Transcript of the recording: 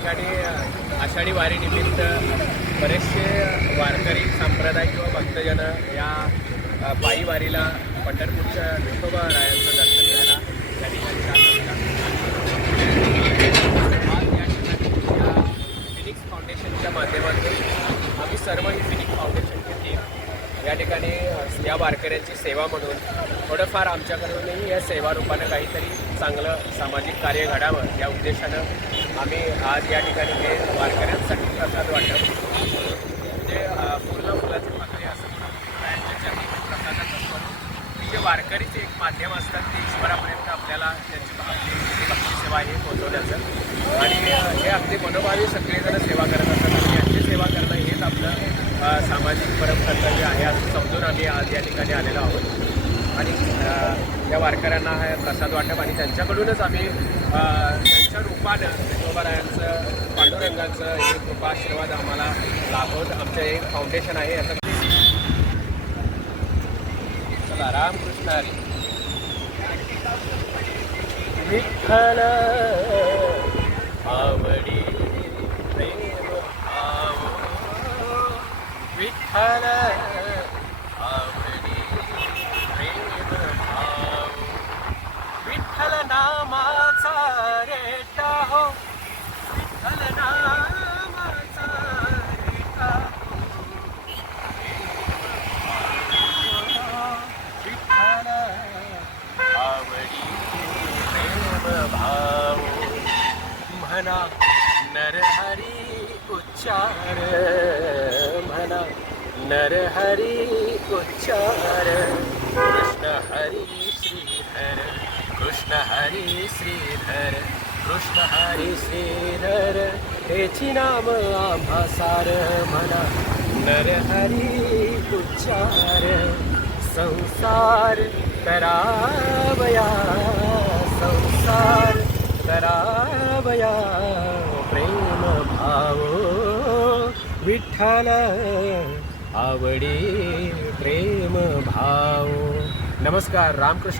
ठिकाणी आषाढी वारीनिमित्त बरेचसे वारकरी संप्रदाय किंवा भक्तजन या पायी वारीला पंढरपूरच्या विठोबारायांचं दर्शन घ्यायला या ठिकाणी जात असतात। आज या ठिकाणी या फिनिक्स फाउंडेशनच्या माध्यमातून आम्ही सर्व ही फिनिक्स फाउंडेशनची टीम या ठिकाणी या वारकऱ्यांची सेवा म्हणून थोडंफार आमच्याकडूनही या सेवा रूपानं काहीतरी चांगलं सामाजिक कार्य घडावं या उद्देशानं आम्ही आज या ठिकाणी हे वारकऱ्यांसाठी प्रसाद वाटप म्हणजे पूर्ण फुलाचे पाकळी असं चरणी प्रसादाचं स्वरूप जे वारकरीचे एक माध्यम असतात ते ईश्वरापर्यंत आपल्याला त्यांची आपली भक्ती सेवा हे पोहोचवण्याचं आणि हे अगदी मनोभावी सगळेजण सेवा करत असतात आणि यांची सेवा करणं हेच आपलं सामाजिक परमकर्तव्य आहे असं समजून आम्ही आज या ठिकाणी आलेलो आहोत। आणि या वारकऱ्यांना हा प्रसाद वाटप आणि त्यांच्याकडूनच आम्ही त्यांच्या रूपानं विठोबारायांचं पांडुरंगाचं हे कृपाशीर्वाद आम्हाला लाभवत आमचं एक फाउंडेशन आहे याचं चला रामकृष्ण हरी विठ्ठल आवडी प्रेम भाव विठ्ठल आवडी प्रेम भाव विठ्ठल नामाचा रेटा हो विठ्ठल नामाचा रेटा विठ्ठल आवडी प्रेम भाव म्हणा नरहरी उच्चार म्हणा नरहरी उच्चार कृष्ण हरी श्रीधर कृष्ण हरी श्रीधर कृष्ण हरी श्रीधर हेची नाम आम्हा सार म्हणा नरहरी उच्चार संसार करावया संसार करावया प्रेम भाव विठ्ठल आवडी प्रेम भाव। नमस्कार रामकृष्ण।